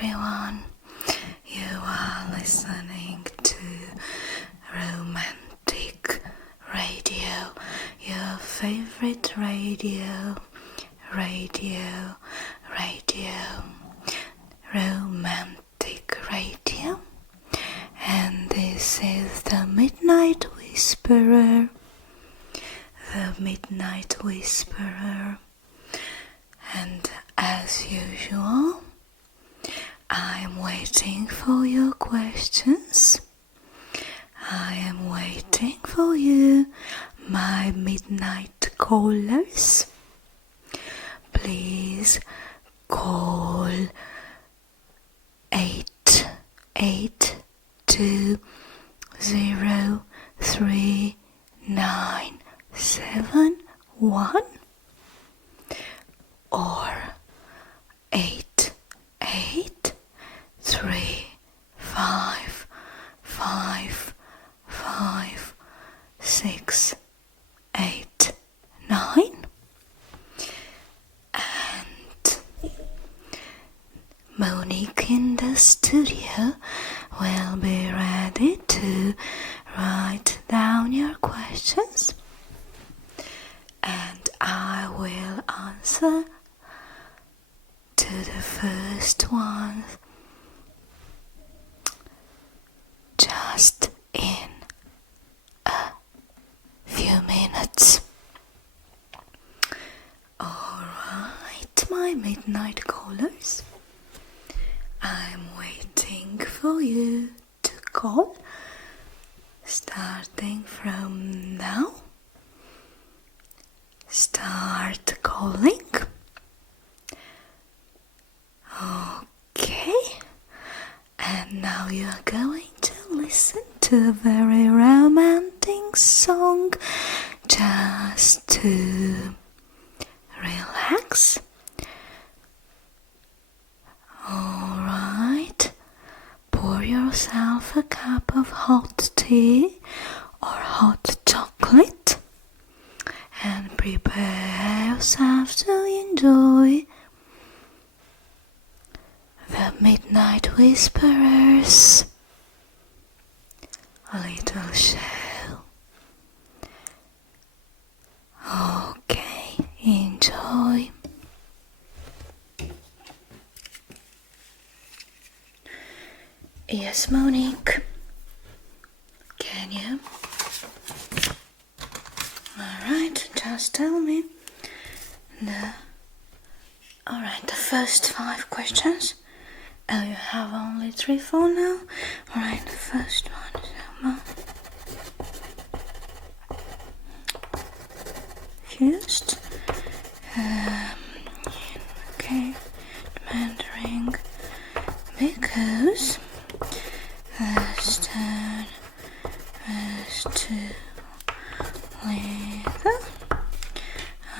everyone. You are listening to Romantic Radio, your favorite radio, Romantic Radio. And this is the Midnight Whisperer. And as usual, I am waiting for your questions. I am waiting for you, my midnight callers. Please call 882-03971 or 883-555-689. And Monique in the studio will be ready to write down your questions, and I will answer to the first one just in a few minutes. Alright, my midnight callers, I'm waiting for you to call, starting from now. Start calling. Okay, and now you're going to listen to a very romantic song just to relax. Alright, pour yourself a cup of hot tea or hot chocolate and prepare yourself to enjoy the Midnight Whisperers, a little show. Okay, enjoy. Yes, Monique. Can you? Alright, just tell me the first 5 questions. Oh, you have only 3 for now? Alright, the first one is fused. Okay, Mandarin, because first turn, first 2 leather.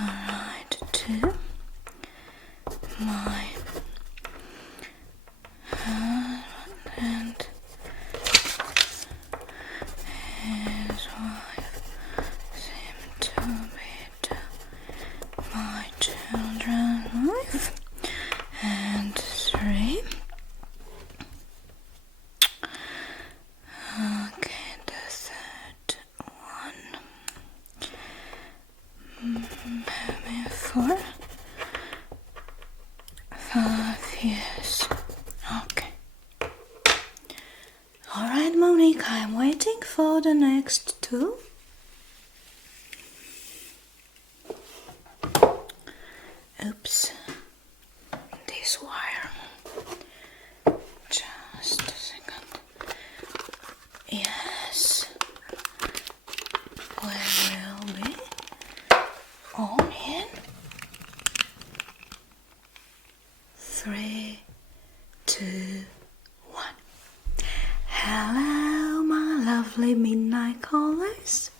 Alright, 2 my husband and his wife seem to be my children's life. And 3. Okay, the third one. Maybe 4. 5 years. Okay. Alright, Monique, I'm waiting for the next 2. Oops. This wire. Just a second. Yes. We will be on in 3, 2, 1. Hello, my lovely midnight callers.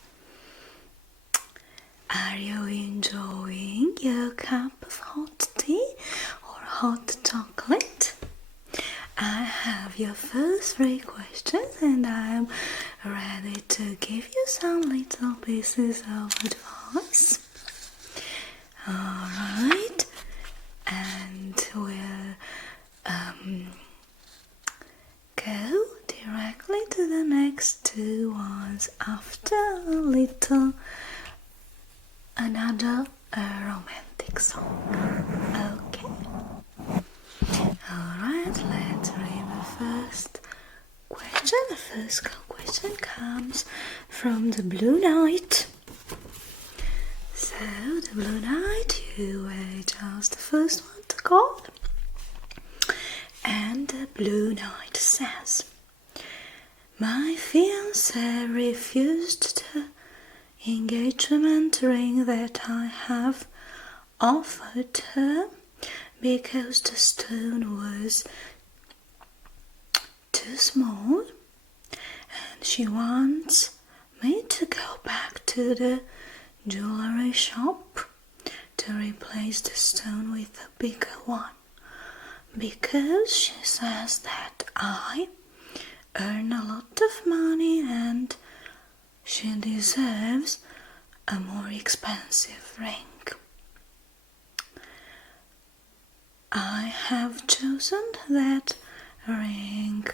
Are you enjoying your cup of hot tea or hot chocolate? I have your first 3 questions and I am ready to give you some little pieces of advice. Alright, and we'll after another romantic song. Okay. Alright, let's read the first question. The first question comes from the Blue Knight. So, the Blue Knight, you were just the first one to call. And the Blue Knight says, my fiancé refused the engagement ring that I have offered her because the stone was too small, and she wants me to go back to the jewelry shop to replace the stone with a bigger one, because she says that I earn a lot of money and she deserves a more expensive ring. I have chosen that ring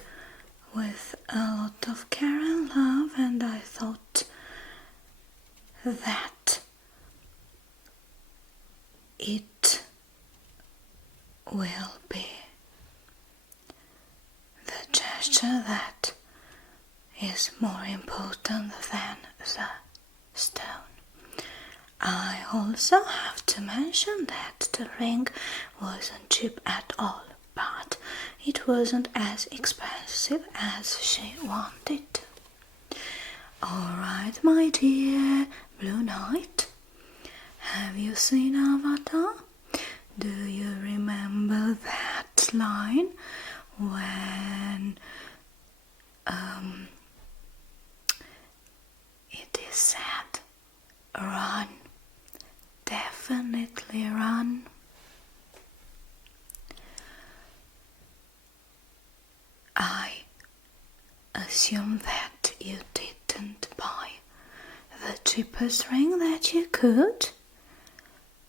with a lot of care and love, and I thought that it will be the gesture that is more important than the stone. I also have to mention that the ring wasn't cheap at all, but it wasn't as expensive as she wanted. Alright, my dear Blue Knight, have you seen Avatar? Do you remember that line when it is said, run, definitely run? I assume that you didn't buy the cheapest ring that you could.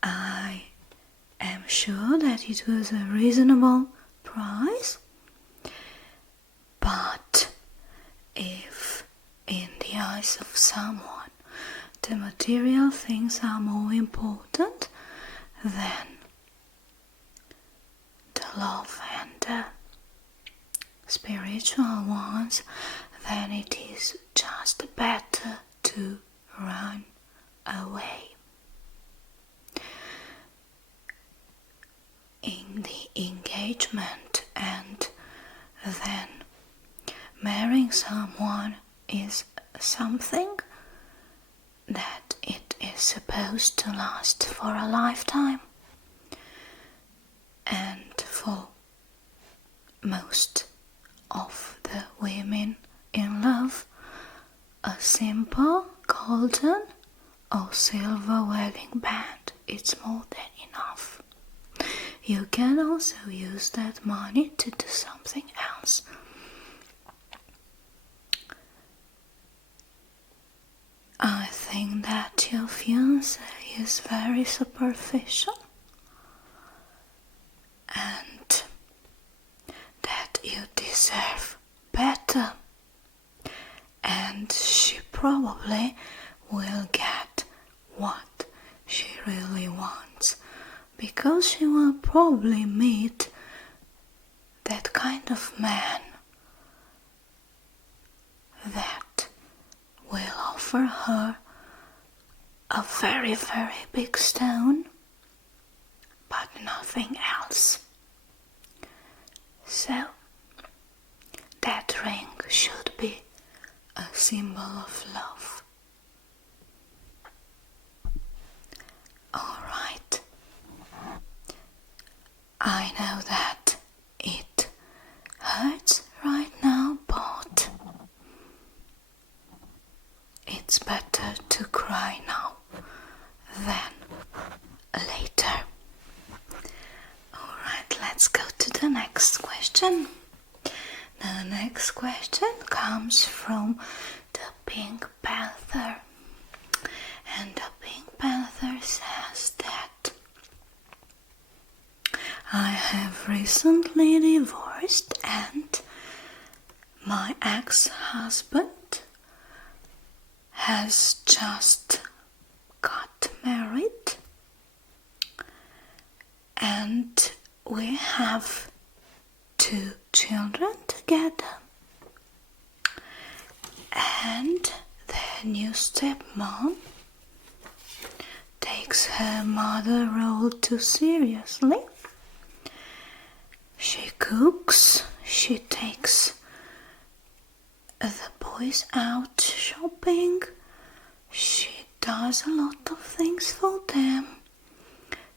I am sure that it was a reasonable price, but if in the eyes of someone the material things are more important than the love and the spiritual ones, then it is just better to run away. In the engagement and then marrying someone is something that it is supposed to last for a lifetime, and for most of the women in love, a simple golden or silver wedding band is more than enough. You can also use that money to do something else. I think that your fiancé is very superficial and that you deserve better, and she probably will get what she really wants, because she will probably meet that kind of man that will offer her a very, very big stone, but nothing else. So, that ring should be a symbol of love. Alright. I know that it hurts right now, but it's better to cry now than later. Alright, let's go to the next question. The next question comes from the Pink Panther. And the Pink Panther says that I have recently divorced, and my ex-husband has just got married, and we have 2 children together. And the new stepmom takes her mother role too seriously. She cooks, she takes the boys out shopping, she does a lot of things for them,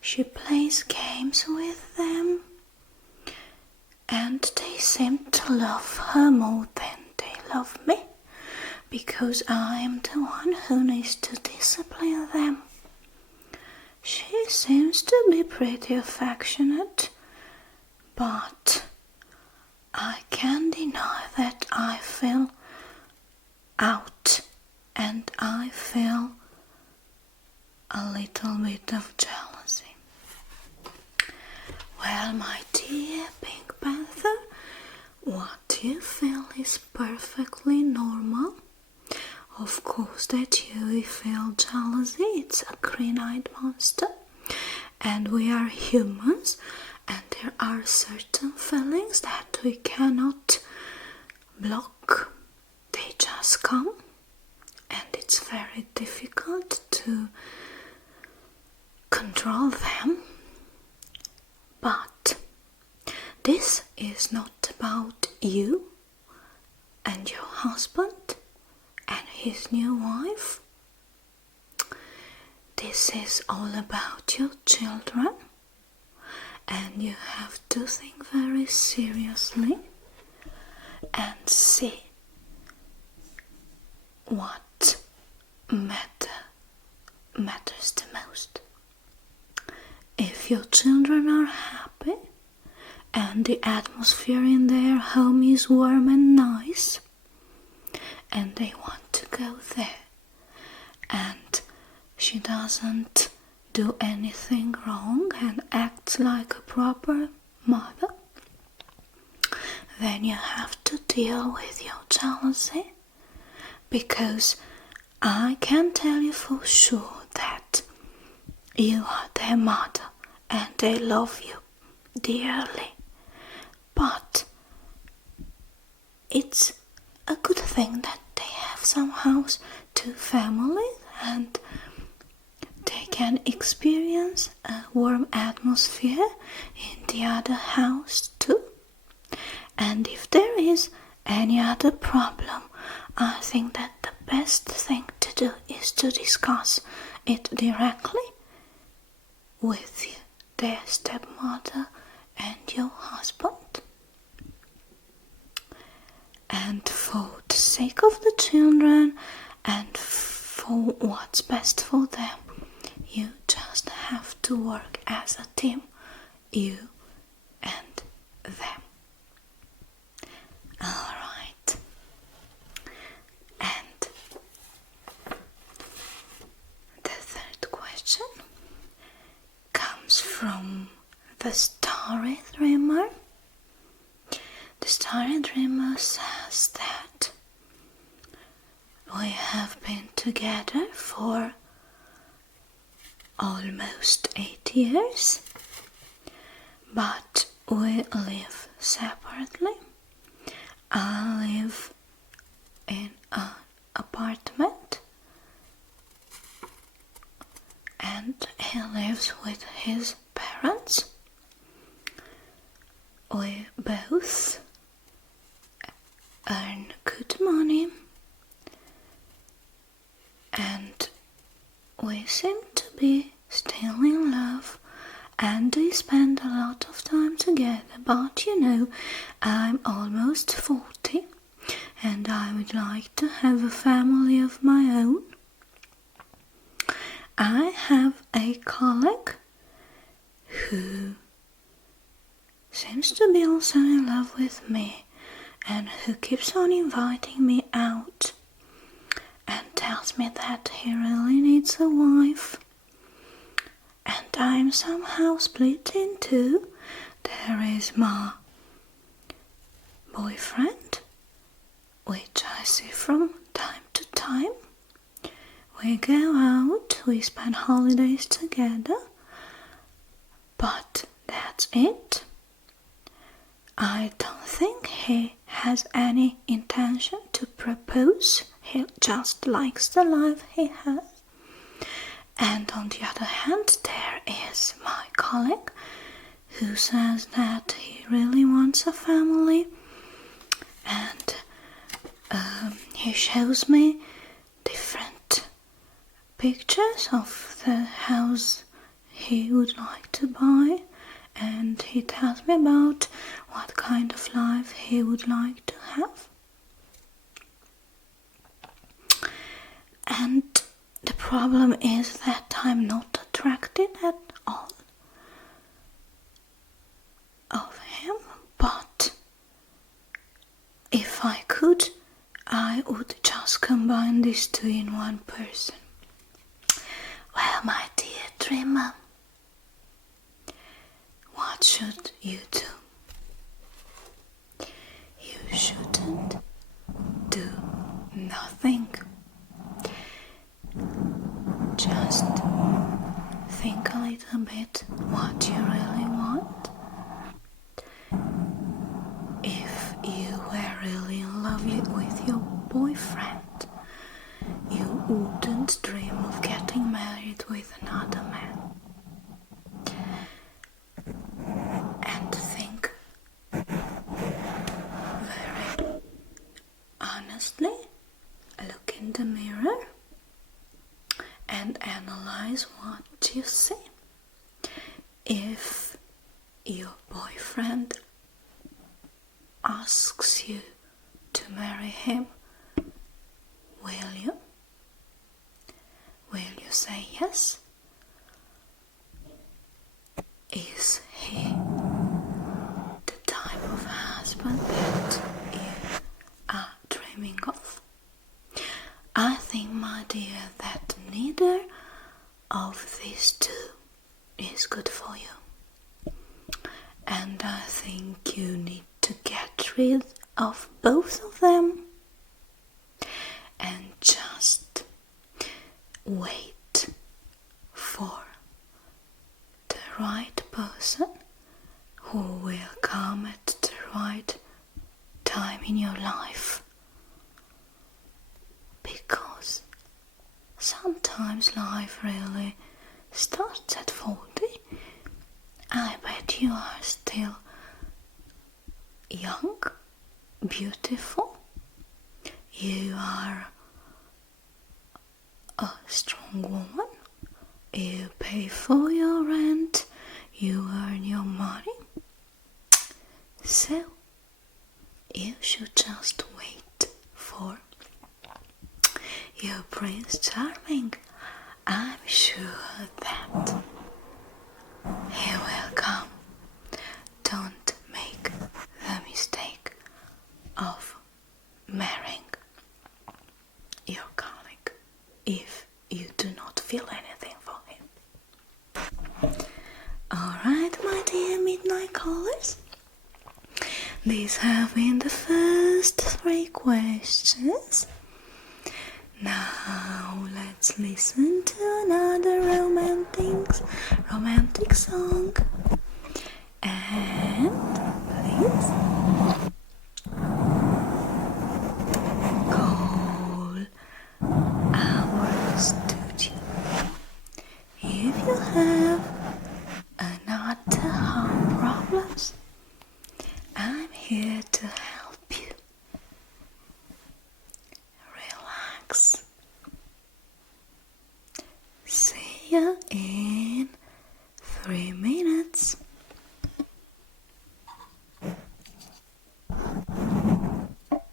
she plays games with them, and they seem to love her more than they love me, because I am the one who needs to discipline them. She seems to be pretty affectionate, but I can't deny that I feel out, and I feel a little bit of jealousy. Well, my dear Pink Panther, what you feel is perfectly normal. Of course that you feel jealousy, it's a green-eyed monster, and we are humans, and there are certain feelings that we cannot block. They just come, and it's very difficult to control them. But this is not about you and your husband and his new wife. This is all about your children, and you have to think very seriously and see what matters the most. If your children are happy and the atmosphere in their home is warm and nice, and they want to go there, and she doesn't do anything wrong and acts like a proper mother, then you have to deal with your jealousy, because I can tell you for sure that you are their mother and they love you dearly. But it's a good thing that they have somehow 2 families, and they can experience a warm atmosphere in the other house too. And if there is any other problem, I think that the best thing to do is to discuss it directly with their stepmother and your husband. And for the sake of the children and for what's best for them, you just have to work as a team, you and them. Alright. And the 3rd question comes from the Starry Dreamer. The Starry Dreamer says that we have been together for almost 8 years, but we live separately. I live in an apartment, and he lives with his parents. We both earn good money, and we seem to be still in love, and we spend a lot of time together. But you know, I'm almost 40, and I would like to have a family of my own. I have a colleague who seems to be also in love with me, and who keeps on inviting me out and tells me that he really needs a wife. And I'm somehow split in two. There is my boyfriend, which I see from time to time, We go out, we spend holidays together, but that's it. I don't think he has any intention to propose. He just likes the life he has. And on the other hand, there is my colleague who says that he really wants a family, and he shows me different pictures of the house he would like to buy, and he tells me about what kind of life he would like to have. And the problem is that I'm not attracted at all of him, but if I could, I would just combine these two in one person. Well, my dear dreamer, what should you do? You shouldn't do nothing. Just think a little bit what you really want. If you were really in love with your boyfriend, you wouldn't dream of getting married with another man. And think very honestly, look in the mirror and analyze what you see. If your boyfriend asks you to marry him, will you? Will you say yes? Is he the type of husband that you are dreaming of? I think, my dear, that neither of these two is good for you. And I think you need to get rid of both of them and just wait for the right person who will come at the right time in your life. Because sometimes life really starts at 40. I bet you are still young, beautiful. You are a strong woman. You pay for your rent. You earn your money. So you should just wait for your Prince Charming. I'm sure that he will come. Don't make the mistake of marrying your colleague if you do not feel anything for him. Alright, my dear midnight callers, these have been the first 3 questions. Now let's listen to another romantic song. And please call our studio if you have another heart problems. I'm here to help you. Relax. See you in